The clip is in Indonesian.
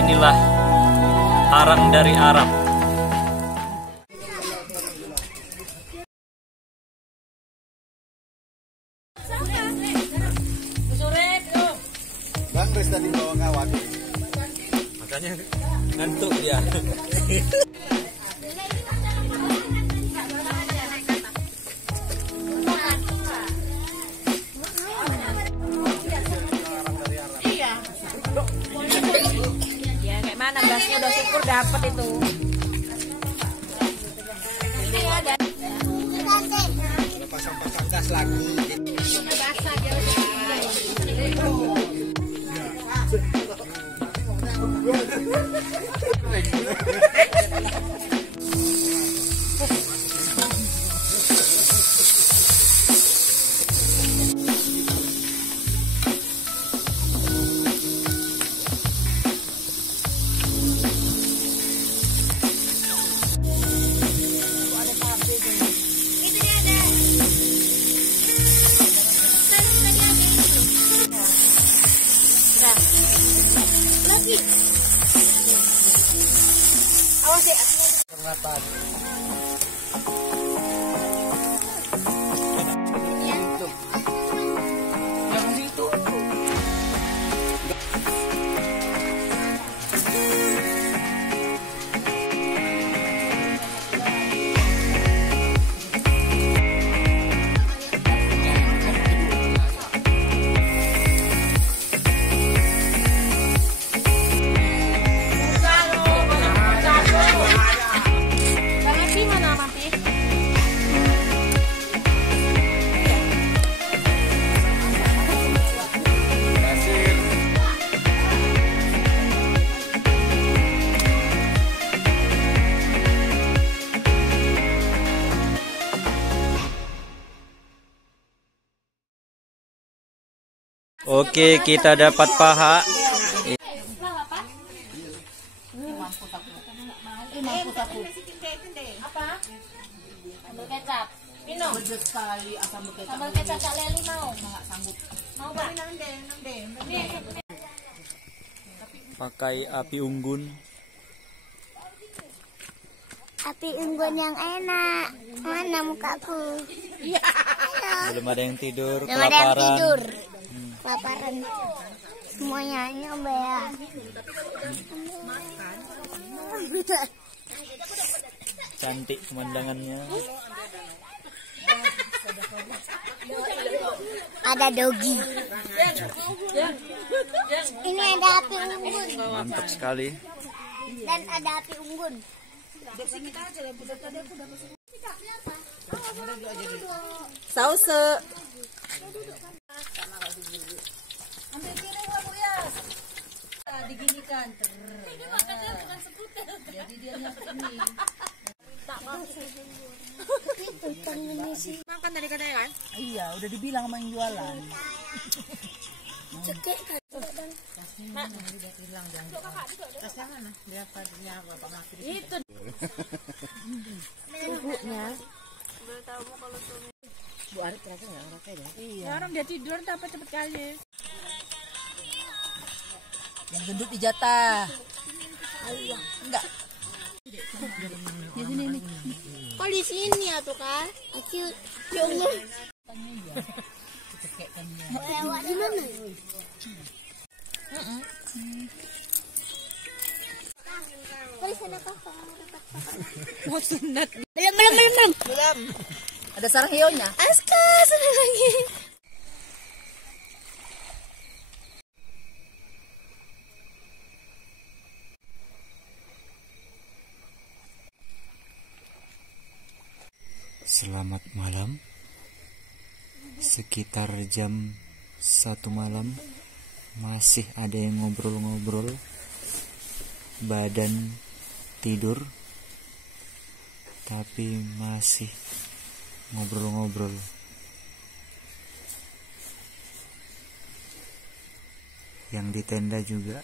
Inilah arang dari Arab. Bang Res tadi bawa kawan. Makanya ngantuk dia. Ya kayak mana gasnya udah syukur dapet itu. Pasang-pasang gas lagi. Awas ya. Perlatan. Oke, kita dapat paha. Apa? Sambal kecap. Minum. Sambal kecap Kak Leli mau? Enggak sanggup. Mau, Pak? Pakai api unggun. Api unggun yang enak. Mana mukaku? Belum ada yang tidur, Belum ada yang kelaparan. tidur. Kelaparan. Semuanya nyoba ya. Cantik pemandangannya. Ada dogi. Ini ada api unggun. Mantap sekali. Dan ada api unggun. Saus. Diginikan. Jadi dia ini. Makan tadi katanya kan? Iya, udah dibilang sama yang jualan. Cekek kan. Tasnya mana? Dia punya apa? Pak Makri. Itu. Ibunya. Bu Arik terasa nggak ngerokok ya? Iya. Orang dia tidur tapi cepet kali. Yang gendut dijatah. Enggak. Di sini nih. Kok di sini ya tuh kan? Itu ya Allah. Lewat di mana? Di sana kakak. Mau sunat. Belum. Ada sarang hionya. Aska, sana lagi. Selamat malam. Sekitar jam 1 malam masih ada yang ngobrol-ngobrol. Badan tidur, tapi masih ngobrol-ngobrol. yang di tenda juga